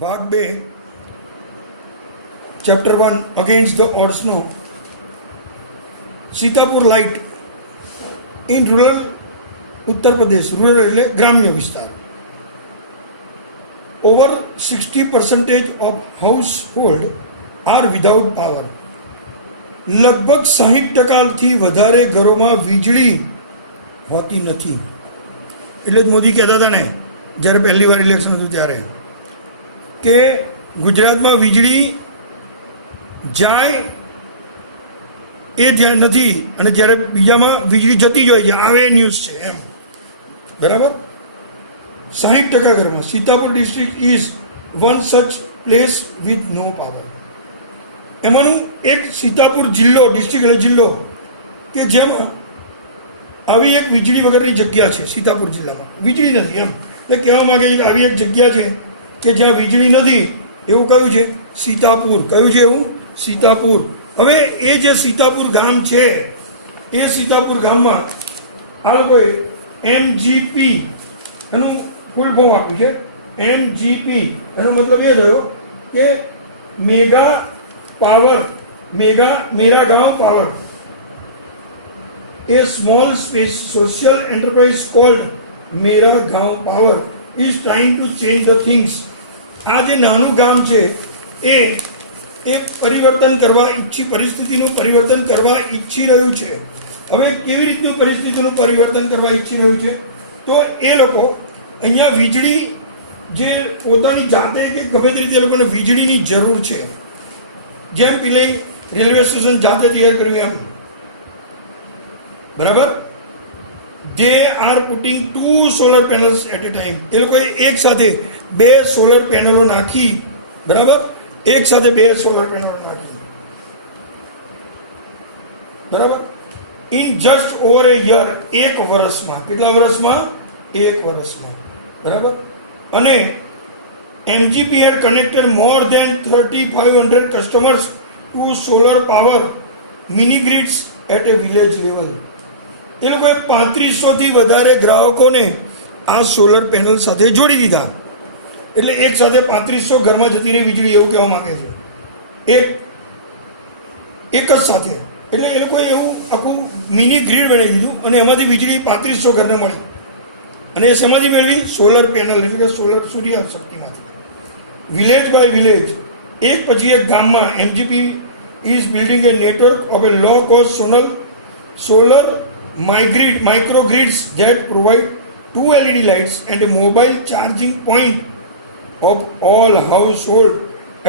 ભાગ 2 chapter 1 against the ઓડ્સનો Sitapur light in rural Uttar Pradesh. Rural એટલે ગ્રામ્ય વિસ્તાર. Over 60% of household are without power. લગભગ 60% વધારે ઘરોમાં વીજળી હોતી નથી. એટલે જ મોદી કહેતા હતા ને જ્યારે પહેલી વાર ઇલેક્શન હતું ત્યારે કે ગુજરાતમાં વીજળી જાય એ ધ્યાન નથી અને જ્યારે બીજામાં વીજળી જતી જ હોય છે. આવે ન્યૂઝ છે એમ. બરાબર. 60% ઘરમાં. Sitapur district is one such place with no power. એમાંનું એક સીતાપુર જિલ્લો, ડિસ્ટ્રિક્ટ એટલે જિલ્લો, કે જેમાં આવી એક વીજળી વગરની જગ્યા છે. સીતાપુર જિલ્લામાં વીજળી નથી એમ એટલે કહેવા માંગે આવી એક જગ્યા છે કે જ્યાં વીજળી નથી. એવું કયું છે? સીતાપુર. કયું છે એવું? સીતાપુર. હવે એ જે સીતાપુર ગામ છે એ સીતાપુર ગામમાં આ લોકોએ MGP એનું ફૂલ ફોર્મ આપ્યું છે. MGP એનો મતલબ એ થયો કે mega power, Mera Gaon power. A small space social enterprise called Mera Gaon Power is trying to change the things. આ જે નાનું ગામ છે એ પરિવર્તન કરવા પરિસ્થિતિનું પરિવર્તન કરવા ઈચ્છી રહ્યું છે. હવે કેવી રીતનું પરિસ્થિતિનું પરિવર્તન કરવા ઈચ્છી રહ્યું છે? તો એ લોકો અહીંયા વીજળી જે પોતાની જાતે કે ગમે તે રીતે એ લોકોને વીજળીની જરૂર છે. જેમ પેલી રેલવે સ્ટેશન જાતે તૈયાર કર્યું એમ. બરાબર. They are putting 2 solar panels at a time. એ લોકોએ એક સાથે 2 સોલર પેનલો નાખી. બરાબર. એક સાથે 2 સોલર પેનલો નાખી. બરાબર. In just over A year. એક વર્ષમાં. કેટલા વર્ષમાં? એક વર્ષમાં. બરાબર. અને MGP had connected more than 3500 customers to solar power mini grids at a village level. એ લોકોએ 3500થી વધારે ગ્રાહકોને આ સોલર પેનલ સાથે જોડી દીધા. એટલે એક સાથે 3500 ઘરમાં જતી રહી વીજળી, એવું કહેવા માંગે છે. એક જ સાથે. એટલે એ લોકોએ એવું આખું મિની ગ્રીડ બનાવી દીધું અને એમાંથી વીજળી 3500 ઘરને મળી. અને એ શેમાંથી મેળવી? સોલર પેનલ એટલે કે સોલર સૂર્ય શક્તિમાંથી. વિલેજ બાય વિલેજ, એક પછી એક ગામમાં MGP is building a network of a low cost solar microgrids that provide 2 LED lights and a mobile charging point of all household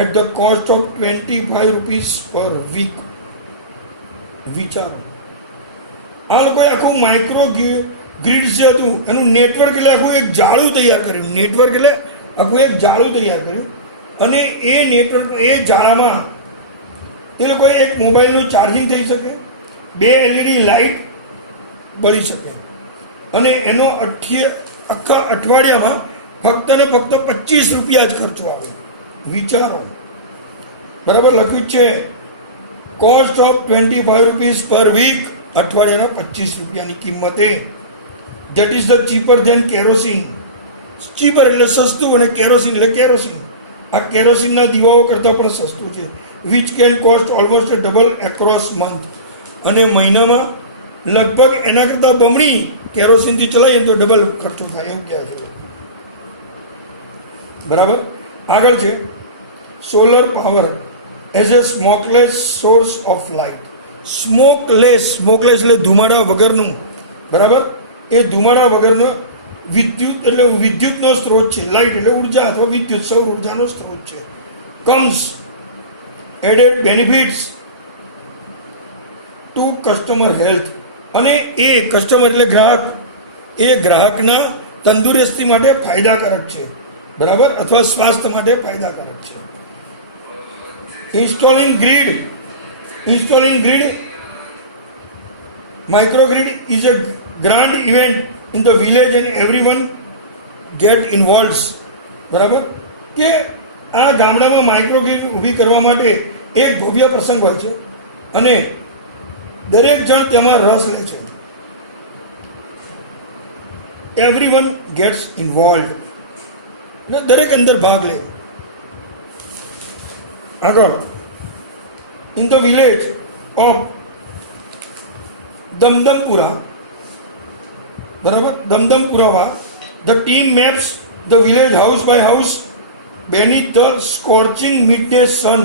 at the cost of 25 rupees per week. વિચારો. આ લોકોએ આખું micro grids જે હતું એનું network એટલે આખું એક જાળું તૈયાર કર્યું. નેટવર્ક એટલે આખું એક જાળું તૈયાર કર્યું અને એ નેટવર્ક એ જાળામાં એ લોકોએ એક મોબાઈલનું ચાર્જિંગ થઈ શકે, 2 LED લાઇટ બળી શકે અને એનો આખા અઠવાડિયામાં ફક્ત ને ફક્ત 25 રૂપિયા જ ખર્ચો આવે. વિચારો. બરાબર. લખ્યું છે cost of 25 rupees per week. અઠવાડિયાના 25 રૂપિયાની કિંમતે. That is the cheaper than kerosene. Cheaper એટલે સસ્તું અને કેરોસીન એટલે કેરોસીન. આ કેરોસીનના દીવાઓ કરતાં પણ સસ્તું છે. Which can cost almost double across month. અને મહિનામાં લગભગ એના કરતાં બમણી કેરોસીનથી ચલાવીએ તો ડબલ ખર્ચો થાય એવું કહે છે. બરાબર. આગળ છે solar power as a smokeless source of light. Smokeless એટલે ધુમાડા વગરનું. બરાબર. એ ધુમાડા વગરનો વિદ્યુત એટલે વિદ્યુતનો સ્ત્રોત છે. લાઇટ એટલે ઉર્જા અથવા વિદ્યુત સૌર ઉર્જાનો સ્ત્રોત છે. Comes added benefits to customer health. અને એ કસ્ટમર એટલે ગ્રાહક, એ ગ્રાહકના તંદુરસ્તી માટે ફાયદાકારક છે. બરાબર. અથવા સ્વાસ્થ્ય માટે ફાયદાકારક છે. Installing grid microgrid is a grand event in the village and everyone get involved. બરાબર. કે આ ગામડામાં માઇક્રોગ્રીડ ઊભી કરવા માટે એક ભવ્ય પ્રસંગ હોય છે અને દરેક જણ તેમાં રસ લે છે. Everyone gets involve. દરેક અંદર ભાગ લે. આગળ in the village of Damdampura, બરાબર, દમદમપુરામાં the team maps the village house by house beneath the scorching midday sun.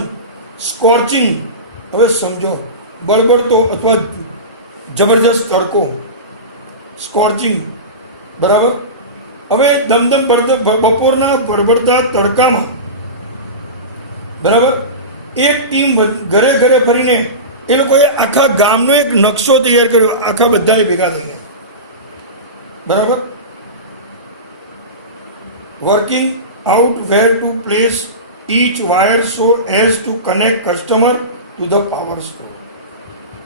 Scorching, હવે સમજો, બળબડતો અથવા જબરજસ્ત તડકો, સ્કોર્ચિંગ, બરાબર. હવે દમદમ બપોરના બળબડતા તડકામાં, બરાબર, એક ટીમ ઘરે ઘરે ફરીને એ લોકોએ આખા ગામનો એક નકશો તૈયાર કર્યો, આખા બધાએ ભેગા થઈને, બરાબર, working out where to place each wire so as to connect customer to the power source.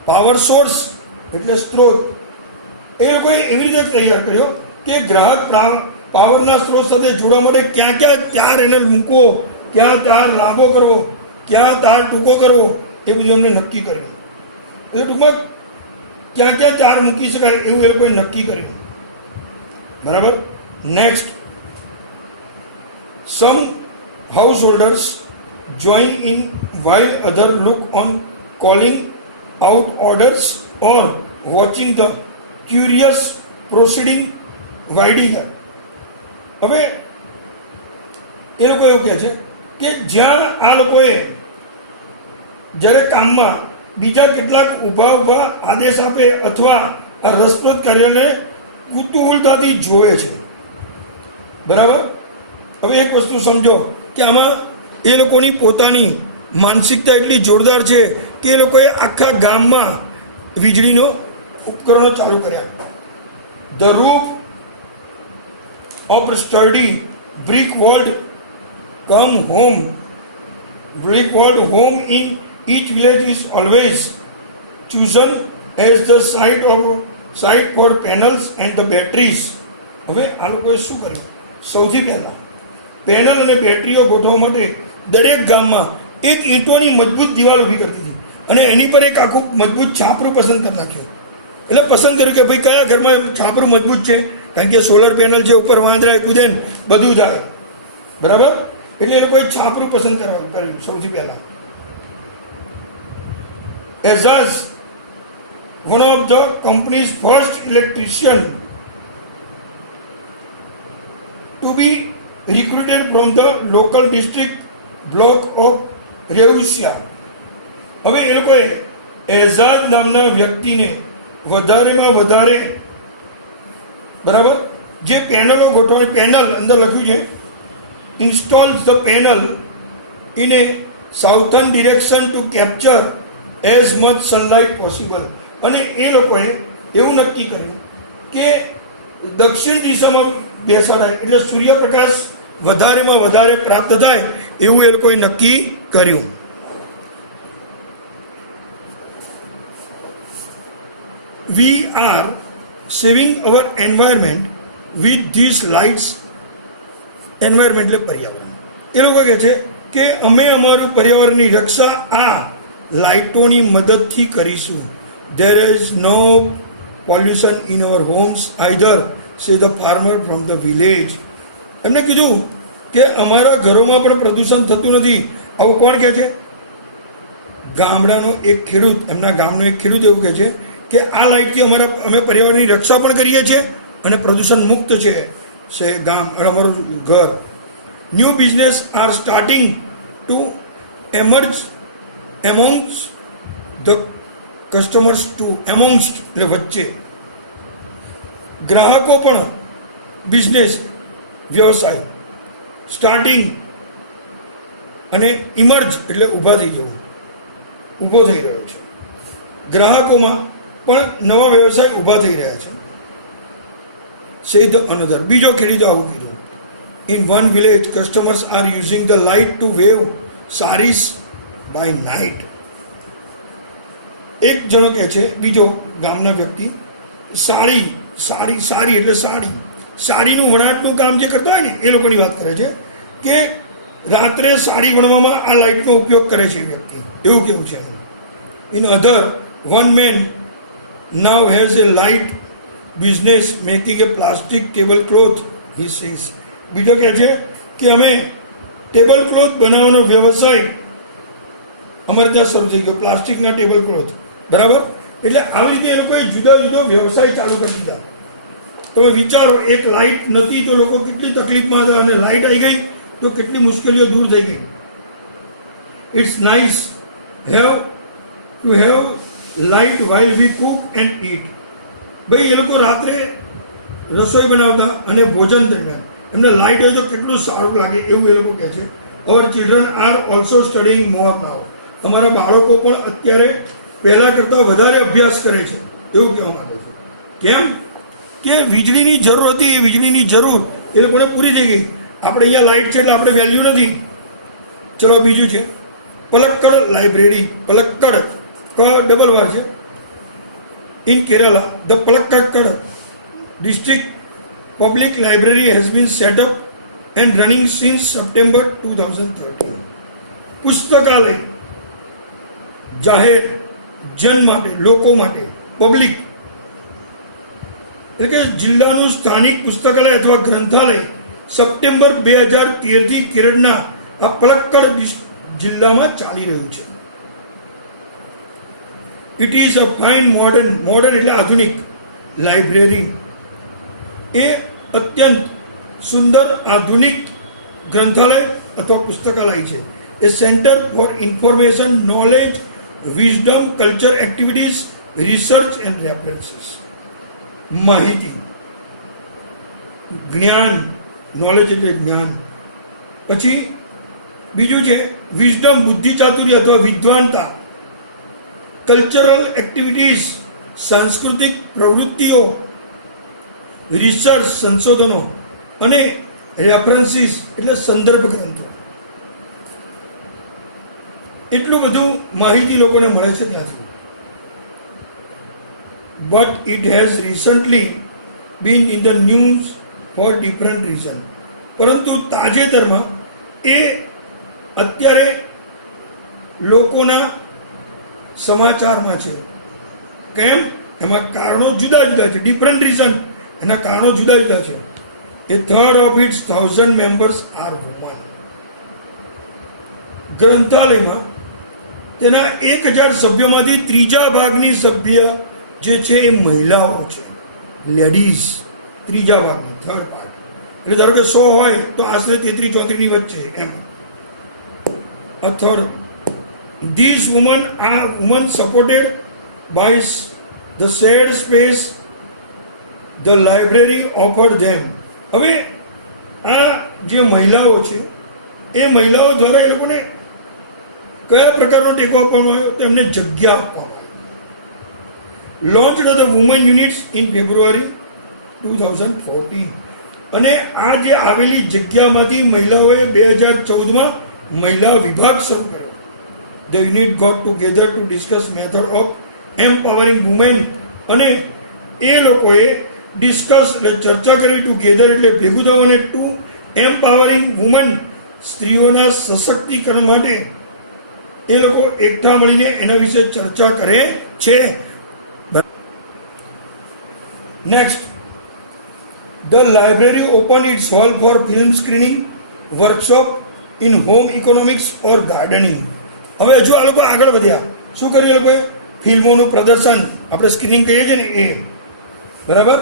Power source એટલે સ્ત્રોત એ લોકોએ એવી રીતે તૈયાર કર્યો કે ગ્રાહક પાવરના સ્ત્રોત સાથે જોડવા માટે ક્યાં ક્યાં તાર એને મૂકવો, ક્યાં તાર લાંબો કરવો, ક્યાં તાર ટૂંકો કરવો, એ બધું એમને નક્કી કર્યું. એટલે ટૂંકમાં ક્યાં ક્યાં તાર મૂકી શકાય એવું એ લોકોએ નક્કી કર્યું, બરાબર. Next, some householders join in while others look on, calling out orders or watching the curious proceeding wider. હવે એ લોકો એવું કહે છે કે જ્યાં આ લોકોએ જ્યારે કામમાં બીજા કેટલાક ઊભા આદેશ આપે અથવા આ રસપ્રદ કાર્યને કુતૂહલતાથી જોવે છે, બરાબર. હવે એક વસ્તુ સમજો કે આમાં એ લોકોની પોતાની માનસિકતા એટલી જોરદાર છે કે એ લોકોએ આખા ગામમાં વીજળીનો ઉપકરણો ચાલુ કર્યા. The roof of study brick વોલ્ડ home in each village is always chosen as the site for panels and the batteries. હવે આ લોકોએ શું કર્યું? સૌથી પહેલાં પેનલ અને બેટરીઓ ગોઠવવા માટે દરેક ગામમાં એક ઈંટોની મજબૂત દિવાલ ઊભી કરતી હતી અને એની પર એક આખું મજબૂત છાપરું પસંદ કરી નાખ્યું. એટલે પસંદ કર્યું કે ભાઈ કયા ઘરમાં છાપરું મજબૂત છે, કારણ કે સોલર પેનલ છે, ઉપર વાંદરાય કૂદે બધું થાય, બરાબર. એટલે એ લોકોએ છાપરું પસંદ કર્યું સૌથી પહેલાં. Ejaz one of the company's first electrician to be recruited from the local district block of Reusia. હવે એ લોકોએ એઝાઝ નામના વ્યક્તિને વધારેમાં વધારે, બરાબર, જે પેનલો ગોઠવણી, પેનલ અંદર લખ્યું છે installs the panel in a southern direction to capture as much sunlight possible. અને એ લોકોએ એવું નક્કી કર્યું કે દક્ષિણ દિશામાં બેસાડાય એટલે સૂર્યપ્રકાશ વધારેમાં વધારે પ્રાપ્ત થાય એવું એ લોકોએ નક્કી કર્યું. We are saving our environment with this lights. Environment એટલે પર્યાવરણ. એ લોકો કહે છે કે અમે અમારું પર્યાવરણની રક્ષા આ લાઇટોની મદદથી કરીશું. There is no pollution in our homes either, say the farmer from the village. એમને કીધું કે અમારા ઘરોમાં પણ પ્રદૂષણ થતું નથી. આવું કોણ કહે છે? ગામડાનો એક ખેડૂત, એમના ગામનો એક ખેડૂત એવું કહે છે કે આ લાઇટથી અમે પર્યાવરણની રક્ષા પણ કરીએ છીએ અને પ્રદૂષણ મુક્ત છે ગામ અને અમારું ઘર. New business are starting to emerge amongst the customers to, amongst એટલે વચ્ચે, ગ્રાહકો પણ બિઝનેસ વ્યવસાય, સ્ટાર્ટિંગ અને ઇમર્જ એટલે ઊભા થઈ જવું, ઊભો થઈ રહ્યો છે. ગ્રાહકોમાં પણ નવા વ્યવસાય ઊભા થઈ રહ્યા છે. સેડ અનધર, બીજો ખેડૂતો આવું કીધું. In one village customers are using the light to weave saris by night. એક જણો કહે છે, બીજો ગામના વ્યક્તિ, સાડી એટલે સાડીનું વણાટનું કામ જે કરતા હોય ને એ લોકોની વાત કરે છે કે રાત્રે સાડી વણવામાં આ લાઇટનો ઉપયોગ કરે છે એ વ્યક્તિ, એવું કેવું છે. In other, one man now has a light business making A plastic table cloth, he says. બીજો કહે છે કે અમે ટેબલ ક્લોથ બનાવવાનો વ્યવસાય અમારે ત્યાં શરૂ થઈ ગયો, પ્લાસ્ટિકના ટેબલ ક્લોથ, બરાબર. એટલે આવી રીતે એ લોકોએ જુદા જુદા વ્યવસાય ચાલુ કરી દીધા. તમે વિચારો, એક લાઇટ નથી તો લોકો કેટલી તકલીફમાં હતા, અને લાઇટ આવી ગઈ તો કેટલી મુશ્કેલીઓ દૂર થઈ ગઈ. It's nice to have light while we cook and eat. ભાઈ, એ લોકો રાત્રે રસોઈ બનાવતા અને ભોજન દરમિયાન એમને લાઇટ હોય તો કેટલું સારું લાગે, એવું એ લોકો કહે છે. અવર ચિલ્ડ્રન આર ઓલ્સો સ્ટડીંગ મોર નાઉ. અમારા બાળકો પણ અત્યારે પહેલાં કરતાં વધારે અભ્યાસ કરે છે, એવું કહેવા માંગે છે. કેમ કે વીજળીની જરૂર હતી, એ વીજળીની જરૂર એ લોકોને પૂરી થઈ ગઈ. આપણે અહીંયા લાઇટ છે એટલે આપણે વેલ્યુ નથી. ચલો, બીજું છે પલક્કડ લાઇબ્રેરી. પલક્કડ ક ડબલ વાર છે. In Kerala the Palakkad district public library has been set up and running since September 2013. પુસ્તકાલય જાહેર, જન માટે, લોકો માટે, પબ્લિક, એટલે કે જિલ્લાનું સ્થાનિક પુસ્તકાલય અથવા ગ્રંથાલય સપ્ટેમ્બર 2013થી કેરળના આ પલક્કડ જિલ્લામાં ચાલી રહ્યું છે. It is a fine modern એટલે આધુનિક લાઇબ્રેરી. એ અત્યંત સુંદર આધુનિક ગ્રંથાલય અથવા પુસ્તકાલય છે. A centre for information, knowledge, wisdom, culture activities, research and references. માહિતી, જ્ઞાન, નોલેજ એટલે જ્ઞાન. પછી બીજું છે વિઝડમ, બુદ્ધિ ચાતુર્ય અથવા વિદ્વાનતા, કલ્ચરલ એક્ટિવિટીઝ, સાંસ્કૃતિક પ્રવૃત્તિઓ, રિસર્ચ, સંશોધનો, અને રેફરન્સીસ એટલે સંદર્ભ ગ્રંથો. એટલું બધું માહિતી લોકોને મળે છે ત્યાંથી. But it has recently been in the news for different reason. પરંતુ તાજેતરમાં એ અત્યારે લોકોના સમાચારમાં છે. કેમ? એમાં કારણો જુદા જુદા છે. ડિફરન્ટ રીઝન, એના કારણો જુદા જુદા છે. એ 3rd of its 1000 members are women. ગ્રંથાલયમાં તેના 1000 સભ્યોમાંથી ત્રીજા ભાગની સભ્ય જે છે એ મહિલાઓ છે, લેડીઝ. ત્રીજા ભાગની, 3rd પાર્ટ. એટલે ધારો કે 100 હોય તો આશરે 33-34 ની વચ્ચે એમ. A third. These women are supported by the shared space the library offered them. હવે આ જે મહિલાઓ છે એ મહિલાઓ દ્વારા એ લોકોને કયા પ્રકારનો ટેકો આપવામાં આવ્યો? તો એમને જગ્યા આપવામાં આવી. Launched the woman units in February 2014. અને આ જે આવેલી જગ્યામાંથી મહિલાઓએ 2014માં મહિલા વિભાગ શરૂ કર્યો. The unit got together to discuss method of empowering women. અને એ લોકોએ ડિસ્કસ એટલે ચર્ચા કરવી, ટુગેધર એટલે ભેગું થવું, અને ટુ એમ્પાવરિંગ વુમન સ્ત્રીઓના સશક્તિકરણ માટે એ લોકો એકઠા મળીને એના વિશે ચર્ચા કરે છે. Next, the library open its hall for film screening, workshop in home economics or gardening. હવે હજુ આ લોકો આગળ વધ્યા. શું કર્યું એ લોકોએ? ફિલ્મોનું પ્રદર્શન, આપણે સ્ક્રીનિંગ કહીએ છીએ ને એ, બરાબર.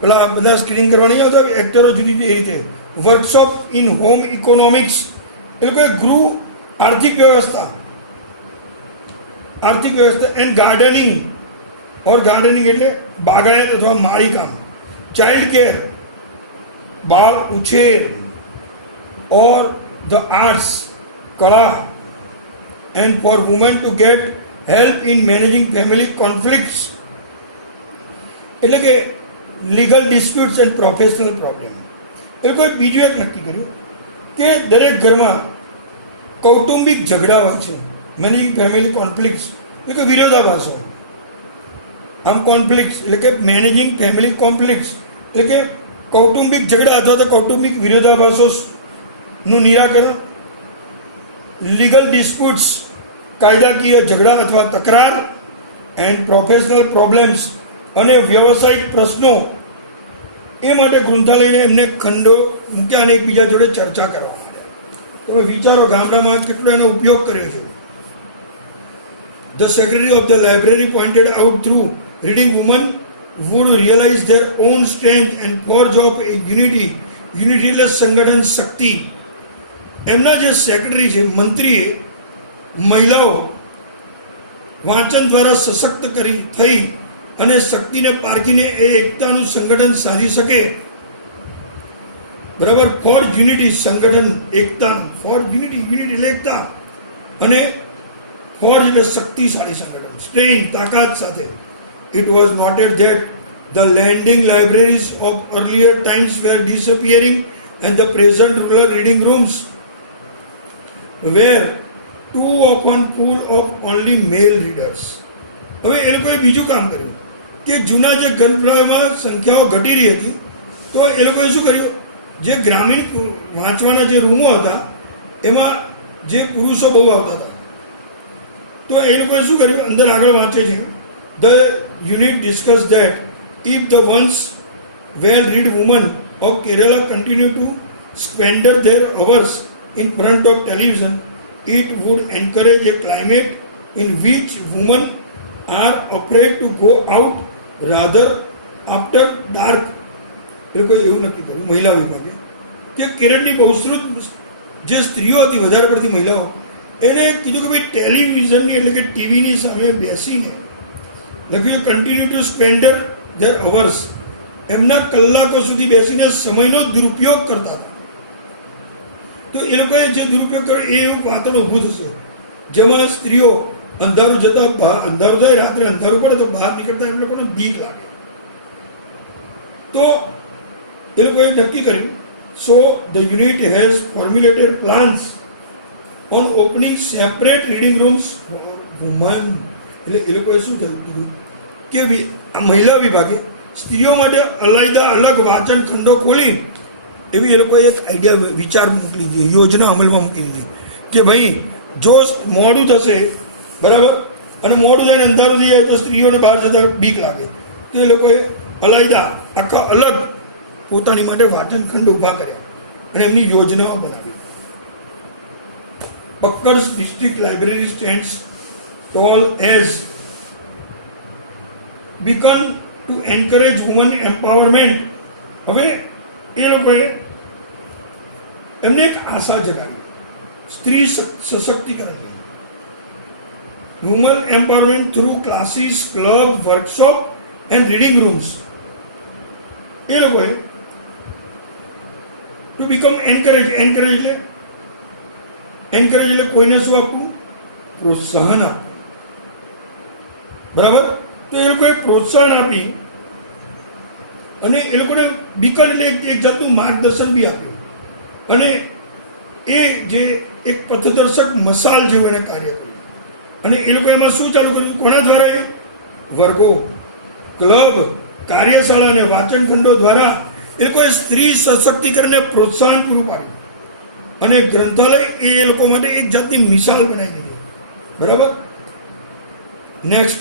પેલા બધા સ્ક્રીનિંગ કરવા નહીં આવતા એક્ટરો જુદી એ રીતે. વર્કશોપ ઇન હોમ ઇકોનોમિક્સ, એ લોકોએ ગૃહ આર્થિક વ્યવસ્થા એન્ડ ગાર્ડનિંગ એટલે બાગાયત અથવા માળીકામ. ચાઇલ્ડ કેર, બાળ ઉછેર, ઓર ધ આર્ટ્સ, કળા, and for women to get help in managing family conflicts, એટલે કે legal disputes and professional problem. એ લોકોએ બીજું એક નક્કી કર્યું કે દરેક ઘરમાં કૌટુંબિક ઝઘડા હોય છે. મેનેજિંગ ફેમિલી કોન્ફ્લિક્ટ્સ એટલે કે વિરોધાભાસો. આમ કોન્ફ્લિક્ટ્સ એટલે કે મેનેજિંગ ફેમિલી કોન્ફ્લિક્ટ્સ એટલે કે કૌટુંબિક ઝઘડા અથવા તો કૌટુંબિક વિરોધાભાસોનું નિરાકરણ. લીગલ ડિસ્પ્યુટ્સ કાયદાકીય ઝઘડા અથવા તકરાર, એન્ડ પ્રોફેશનલ પ્રોબ્લેમ્સ અને વ્યવસાયિક પ્રશ્નો. એ માટે ગ્રંથાલયને એમને ખંડો મૂક્યા અને એકબીજા જોડે ચર્ચા કરવા માંડ્યા. તમે વિચારો ગામડામાં કેટલો એનો ઉપયોગ કર્યો છે. The secretary of the library pointed out through reading women would realize their own strength and forge of a unityless સંગઠન શક્તિ. એમના જે સેક્રેટરી છે, મંત્રીએ મહિલાઓ વાંચન દ્વારા સશક્ત થઈ અને શક્તિને પારખીને એ એકતાનું સંગઠન સાધી શકે. બરાબર. ફોર યુનિટી સંગઠન એકતાનું, ફોર યુનિટી એટલે એકતા, અને ફોર્જ એટલે શક્તિશાળી સંગઠન, સ્ટ્રેન્થ તાકાત સાથે. It was noted that the landing libraries of earlier times were disappearing and the present rural reading rooms were too often full of only male readers. હવે એ લોકોએ બીજું કામ કર્યું કે જૂના જે ગ્રંથાલયમાં સંખ્યાઓ ઘટી રહી હતી, તો એ લોકોએ શું કર્યું, જે ગ્રામીણ વાંચવાના જે રૂમો હતા એમાં જે પુરુષો બહુ આવતા હતા, તો એ લોકોએ શું કર્યું, અંદર આગળ વાંચે છે. The unit discussed that if the once well-read women of Kerala continue to squander their hours in front of television, it would encourage a climate in which women are afraid to go out rather after dark. એ લોકોએ એવું નક્કી કર્યું મહિલા વિભાગે કે કેરળની બહુશ્રુત જે સ્ત્રીઓ હતી, વધારે પડતી મહિલાઓ, એને કીધું કે ભાઈ ટેલિવિઝનની એટલે કે ટીવીની સામે બેસીને લખ્યું continue two Splendor there hours, એમના કલાકો સુધી બેસીને સમયનો દુરુપયોગ કરતા હતા. તો એ લોકોએ જે દુરુપયોગ કર્યો એ એવું વાતાવરણ ઊભું થશે જેમાં સ્ત્રીઓ અંધારું જતા, અંધારું થાય, રાત્રે અંધારું પડે તો બહાર નીકળતા એ લોકોને બીક લાગે. તો એ લોકોએ નક્કી કર્યું. So the unit has formulated plans on opening separate reading rooms for woman. એટલે એ લોકોએ શું કીધું કે આ મહિલા વિભાગે સ્ત્રીઓ માટે અલગ વાંચન ખંડો ખોલી એવી એ લોકોએ એક આઈડિયા, વિચાર મોકલી દીધી, યોજના અમલમાં મૂકી દીધી કે ભાઈ જો મોડું થશે, બરાબર, અને મોડું થઈને અંધારું થઈ જાય તો સ્ત્રીઓને બહાર જતા બીક લાગે, તો એ લોકોએ આખા અલગ પોતાની માટે વાંચન ખંડ ઊભા કર્યા અને એમની યોજનાઓ બનાવી. Pakkad district library stands tall as beacon to encourage women empowerment. હવે એ લોકોએ એમને એક આશા જગાવી સ્ત્રી સશક્તિકરણ, woman empowerment through classes, club, workshop and reading rooms. એ લોકોએ ટુ બીકમ એન્કરેજ એટલે કોઈને શું આપવું, પ્રોત્સાહન આપવું. બરાબર. તો એ લોકોએ પ્રોત્સાહન આપી અને એ લોકોને બીકન એટલે એક જાતનું માર્ગદર્શન બી આપ્યું અને એ જે એક પથદર્શક મસાલ જેવું એને કાર્ય કર્યું. અને એ લોકો એમાં શું ચાલુ કર્યું, કોના દ્વારા, એ વર્ગો, ક્લબ, કાર્યશાળા અને વાંચન ખંડો દ્વારા એ લોકોએ સ્ત્રી સશક્તિકરણને પ્રોત્સાહન પૂરું પાડ્યું અને ગ્રંથાલય એ લોકો માટે એક જાતની મિસાલ બનાવી દીધી. બરાબર. નેક્સ્ટ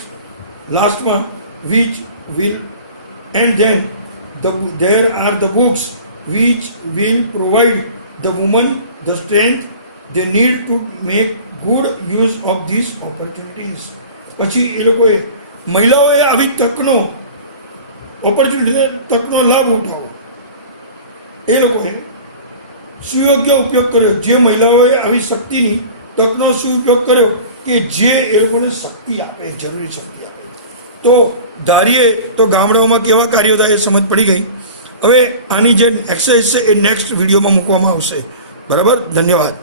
લાસ્ટમાં which will, and then there are the books which will provide the women the strength they need to make good use of these opportunities. પછી એ લોકોએ મહિલાઓએ આવી તકનો લાભ ઉઠાવો. એ લોકોએ સુયોગ્ય ઉપયોગ કર્યો, જે મહિલાઓએ આવી શક્તિની તકનો સુઉપયોગ કર્યો કે જે એ લોકોને શક્તિ આપે, જરૂરી શક્તિ આપે. તો ધારીએ તો ગામડાઓમાં કેવા કાર્યો થાય એ સમજ પડી ગઈ. હવે આની જે એક્સરસાઇઝ છે એ નેક્સ્ટ વિડીયોમાં મૂકવામાં આવશે. બરાબર. ધન્યવાદ.